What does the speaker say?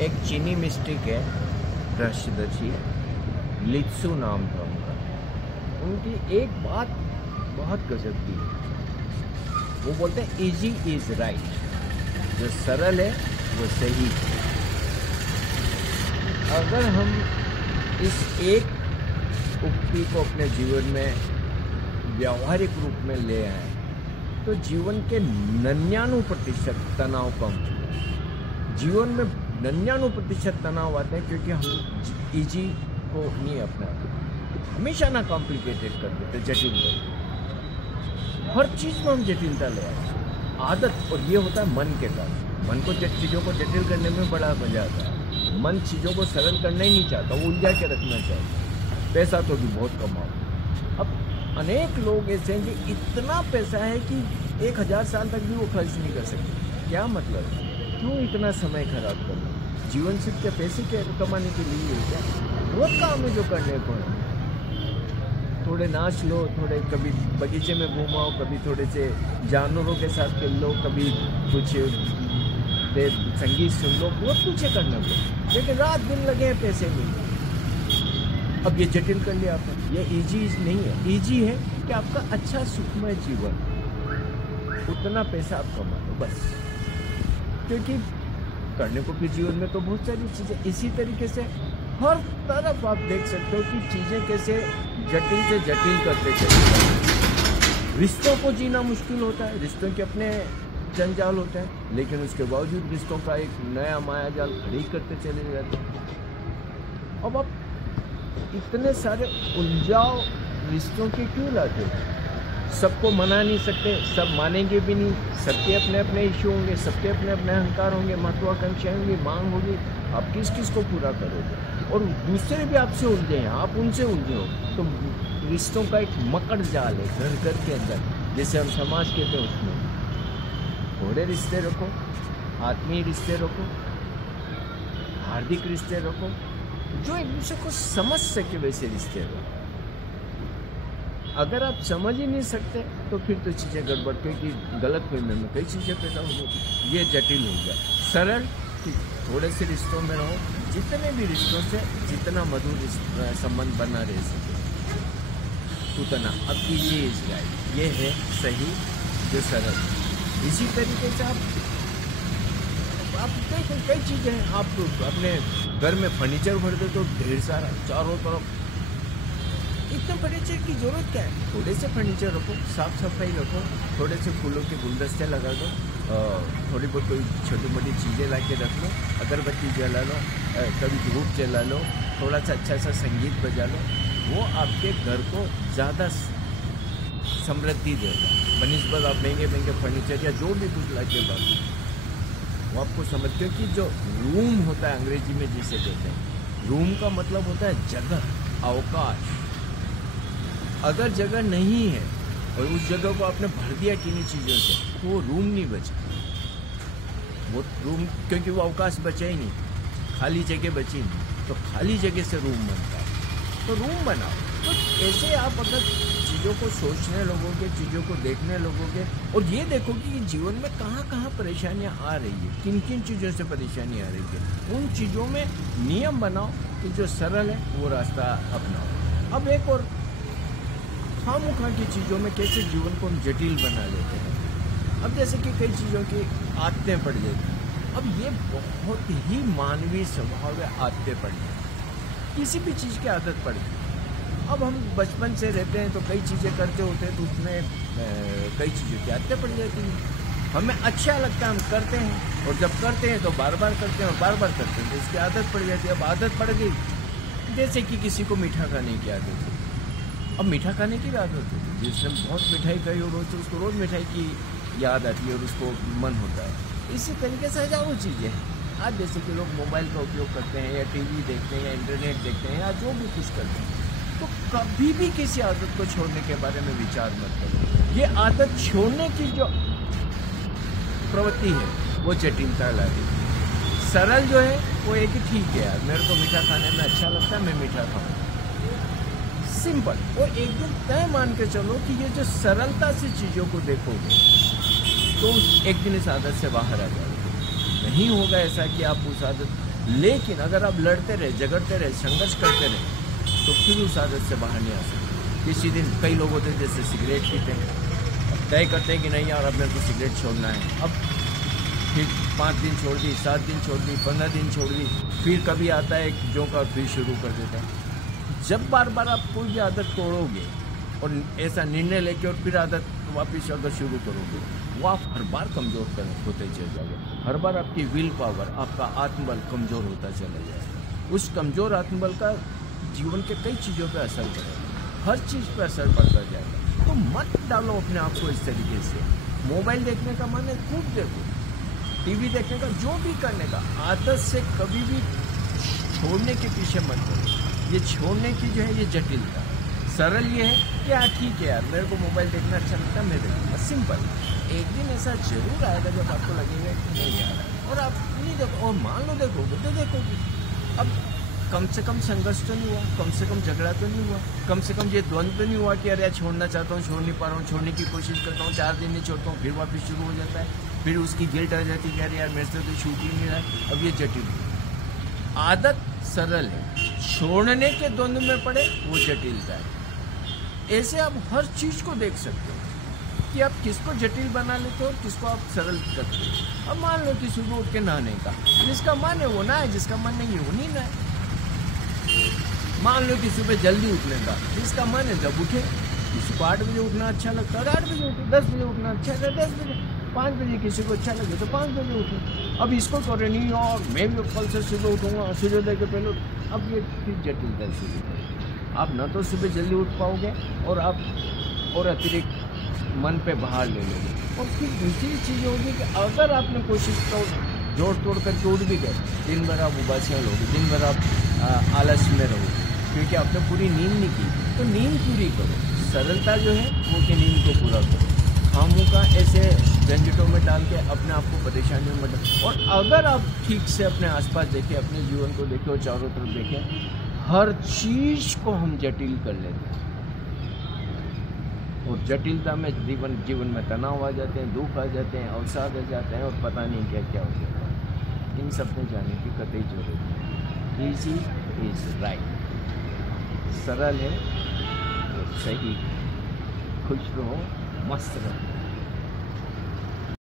एक चीनी मिस्टिक है, रहस्यदर्शी, लित्सु नाम था उनका। उनकी एक बात बहुत गजब की है। वो बोलते हैं इजी इज राइट, जो सरल है वो सही है। अगर हम इस एक उक्ति को अपने जीवन में व्यावहारिक रूप में ले आए तो जीवन के 99% तनाव कम हो जाए। जीवन में 99% तनाव आते हैं क्योंकि हम इजी को नहीं अपनाते, हमेशा ना कॉम्प्लिकेटेड कर देते, जटिल कर देते। हर चीज में हम जटिलता ले आते, आदत। और ये होता है मन के कारण। मन को चीजों को जटिल करने में बड़ा मजा आता है। मन चीजों को सरल करना ही नहीं चाहता, वो उलझा के रखना चाहता। पैसा तो भी बहुत कमाओ। अब अनेक लोग ऐसे हैं कि इतना पैसा है कि 1000 साल तक भी वो खर्च नहीं कर सकते। क्या मतलब? क्यों इतना समय खराब करना? जीवन सिर्फ क्या पैसे के कमाने के लिए है क्या? बहुत काम है जो करने को है। थोड़े नाच लो, थोड़े कभी बगीचे में घूमाओ, कभी थोड़े से जानवरों के साथ खेल लो, कभी कुछ संगीत सुन लो, बहुत कुछ है करने को। लेकिन रात दिन लगे हैं पैसे में। अब ये जटिल कर लिया आपने। ये इजी नहीं है। इजी है कि आपका अच्छा सुखमय जीवन, उतना पैसा आप कमा लो बस। क्योंकि करने को फिर जीवन में तो बहुत सारी चीजें। इसी तरीके से हर तरफ आप देख सकते हो कि चीजें कैसे जटिल से जटिल करते चले। रिश्तों को जीना मुश्किल होता है, रिश्तों के अपने जंजाल होते हैं, लेकिन उसके बावजूद रिश्तों का एक नया माया जाल खड़ी करते चले जाते हैं। अब आप इतने सारे उलझाव रिश्तों के क्यों लाते हो? सबको मना नहीं सकते, सब मानेंगे भी नहीं, सबके अपने अपने इश्यू होंगे, सबके अपने अपने अहंकार होंगे, महत्वाकांक्षाएं होंगी, मांग होगी। आप किस किस को पूरा करोगे? और दूसरे भी आपसे उलझे हैं, आप उनसे उलझे हो। तो रिश्तों का एक मकड़ जाल है घर घर के अंदर, जैसे हम समाज कहते हैं। उसमें थोड़े रिश्ते रखो, आत्मीय रिश्ते रखो, हार्दिक रिश्ते रखो, जो एक दूसरे को समझ सके वैसे रिश्ते रखो। अगर आप समझ ही नहीं सकते तो फिर तो चीज़ें गड़बड़, क्योंकि गलत फहमी में कई चीज़ें पैदा हो जाती। ये जटिल हो गया। सरल कि थोड़े से रिश्तों में रहो, जितने भी रिश्तों से जितना मधुर संबंध बना रह सके उतना। अब इजी इज राइट, ये है सही जो सरल। इसी तरीके से आप देखो कई चीज़ें हैं। आप अपने घर में फर्नीचर भर दे तो ढेर सारा चारों तरफ। इतने फर्नीचर की जरूरत क्या है? थोड़े से फर्नीचर रखो, साफ सफाई रखो, थोड़े से फूलों के गुलदस्ते लगा दो, थोड़ी बहुत कोई छोटी मोटी चीज़ें ला के रख लो, अगरबत्ती जला लो, कभी धूप जला लो, थोड़ा सा अच्छा सा संगीत बजा लो। वो आपके घर को ज़्यादा समृद्धि देगा बनिस्बत आप महंगे महंगे फर्नीचर या जो भी कुछ ला के बात। वो आपको समझते हो कि जो रूम होता है अंग्रेजी में जिसे कहते हैं, रूम का मतलब होता है जगह, अवकाश। अगर जगह नहीं है और उस जगह को आपने भर दिया किन्हीं चीज़ों से, तो वो रूम नहीं बचा। वो रूम, क्योंकि वो अवकाश बचा ही नहीं, खाली जगह बची नहीं, तो खाली जगह से रूम बनता है। तो रूम बनाओ। तो ऐसे आप अगर चीज़ों को सोचने लगोगे, चीज़ों को देखने लगोगे, और ये देखोगे कि जीवन में कहाँ कहाँ परेशानियाँ आ रही है, किन किन चीज़ों से परेशानी आ रही है, उन चीज़ों में नियम बनाओ कि जो सरल है वो रास्ता अपनाओ। अब एक और, खामोखा की चीज़ों में कैसे जीवन को हम जटिल बना लेते हैं। अब जैसे कि कई चीज़ों की आदतें पड़ जाती हैं। अब ये बहुत ही मानवीय स्वभाव है, आदतें पड़ना। किसी भी चीज़ की आदत पड़ गई। अब हम बचपन से रहते हैं तो कई चीज़ें करते होते हैं, तो उसमें कई चीज़ों की आदतें पड़ जाती हैं। हमें अच्छा लगता है, हम करते हैं, और जब करते हैं तो बार बार करते हैं और बार बार करते हैं, तो इसकी आदत पड़ जाती है। अब आदत पड़ गई, जैसे कि किसी को मीठा खाने की आदत है। अब मीठा खाने की भी आदत होती है, जिसने बहुत मिठाई खाई और रोज उसको रोज़ मिठाई की याद आती है और उसको मन होता है। इसी तरीके से हजारों चीज़ें हैं। आज जैसे कि लोग मोबाइल का उपयोग करते हैं, या टीवी देखते हैं, या इंटरनेट देखते हैं, या जो भी कुछ करते हैं, तो कभी भी किसी आदत को छोड़ने के बारे में विचार मत करो। ये आदत छोड़ने की जो प्रवृत्ति है वो जटिलता लाती है। सरल जो है वो एक ही, ठीक है यार, मेरे को मीठा खाने में अच्छा लगता है, मैं मीठा खाऊँ, सिंपल। और एक दिन तय मान के चलो कि ये जो सरलता से चीज़ों को देखोगे तो एक दिन इस आदत से बाहर आ जाओगे। नहीं होगा ऐसा कि आप उस आदत, लेकिन अगर आप लड़ते रहे, झगड़ते रहे, संघर्ष करते रहे, तो फिर उस आदत से बाहर नहीं आ सकते। किसी दिन कई लोग होते हैं जैसे सिगरेट पीते हैं, अब तय करते हैं कि नहीं यार अब मेरे को सिगरेट छोड़ना है, अब फिर 5 दिन छोड़ दी, 7 दिन छोड़ दी, 15 दिन छोड़ दी, फिर कभी आता है एक जोंका और फिर शुरू कर देता है। जब बार बार आप कोई भी आदत तोड़ोगे और ऐसा निर्णय लेके और फिर आदत वापस अगर शुरू करोगे, वो आप हर बार कमज़ोर होते चले जाओगे। हर बार आपकी विल पावर, आपका आत्मबल कमज़ोर होता चला जाएगा। उस कमज़ोर आत्मबल का जीवन के कई चीज़ों पे असर पड़ेगा, हर चीज़ पे असर पड़ता जाएगा। तो मत डालो अपने आप को इस तरीके से। मोबाइल देखने का मन है, खूब देखो, टीवी देखने का, जो भी करने का, आदत से कभी भी छोड़ने के पीछे मत करो। ये छोड़ने की जो है ये जटिलता। सरल ये है कि हाँ ठीक है यार, मेरे को मोबाइल देखना अच्छा लगता है, मैं देखूँगा, सिंपल। एक दिन ऐसा जरूर आएगा जब आपको लगेगा कि नहीं आ रहा है और आप नहीं देखो, और मान लो देखोगे तो देखोगे। अब कम से कम संघर्ष तो नहीं हुआ, कम से कम झगड़ा तो नहीं हुआ, कम से कम ये द्वंद्व तो नहीं हुआ कि अरे छोड़ना चाहता हूँ, छोड़ नहीं पा रहा हूँ, छोड़ने की कोशिश करता हूँ, 4 दिन नहीं छोड़ता हूँ, फिर वापस शुरू हो जाता है, फिर उसकी गिल्ट आ जाती है कि अरे यार मेरे से तो छूट ही नहीं रहा है। अब ये जटिल आदत सरल है, छोड़ने के द्वंद्व में पड़े वो जटिलता है। ऐसे आप हर चीज को देख सकते हो कि आप किसको जटिल बना लेते हो, किसको आप सरल करते हो। अब मान लो कि सुबह उठ के नहाने का, जिसका मन है वो नहाए, जिसका मन नहीं है वो नहीं नहाए। मान लो कि सुबह जल्दी उठने का, जिसका मन है जब उठे। किसी को 8 बजे उठना अच्छा लगता है 8 बजे उठे, 10 बजे उठना अच्छा है 10 बजे, 5 बजे किसी को अच्छा लगे तो 5 बजे उठे। अब इसको करे नहीं और मैं भी कल से सुबह उठूंगा सूर्योदय के पहले, अब ये फिर जटिलता शुरू है। आप न तो सुबह जल्दी उठ पाओगे और आप और अतिरिक्त मन पे बाहर ले लोगे। और फिर दूसरी चीज़ होगी कि अगर आपने कोशिश तो जोड़ तोड़ कर उठ भी गए, दिन भर आप उबासियाँ लोगे, दिन भर आप आलस में रहोगे क्योंकि आपने पूरी नींद नहीं की। तो नींद पूरी करो, सरलता जो है वो कि नींद को पूरा करो। खामों का ऐसे झंझटों में डाल के अपने आप को परेशानियों में डाल। और अगर आप ठीक से अपने आसपास देखें, अपने जीवन को देखें और चारों तरफ देखें, हर चीज को हम जटिल कर लेते हैं और जटिलता में जीवन में तनाव आ जाते हैं, दुख आ जाते हैं, अवसाद आ जाते हैं और पता नहीं क्या क्या हो जाता है। इन सब में जाने की कतई जरूरत नहीं। ईजी इज राइट, सरल है तो सही। खुश रहो, मस्त रहो।